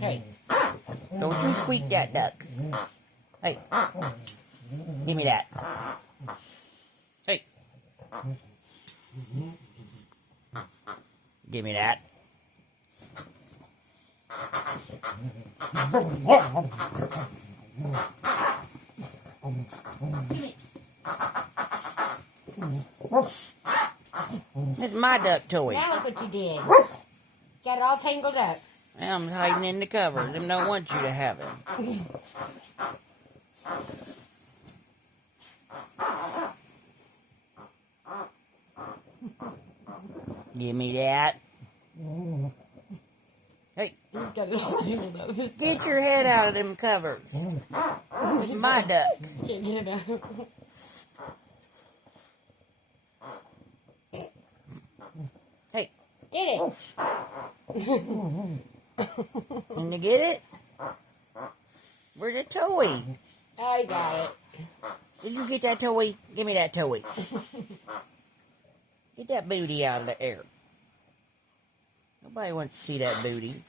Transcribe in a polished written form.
Hey. Don't you squeak that duck. Hey. Give me that. Hey. Give me that. It's my duck toy. Now look what you did. Got it all tangled up. I'm hiding in the covers. Them don't want you to have it. Give me that. Hey. You got it all tangled up. Get your head out of them covers. It's my duck. Can't get it out. Hey. Get it. Can you get it? Where's the toy? I got it. Did you get that toy? Give me that toy. Get that booty out of the air. Nobody wants to see that booty.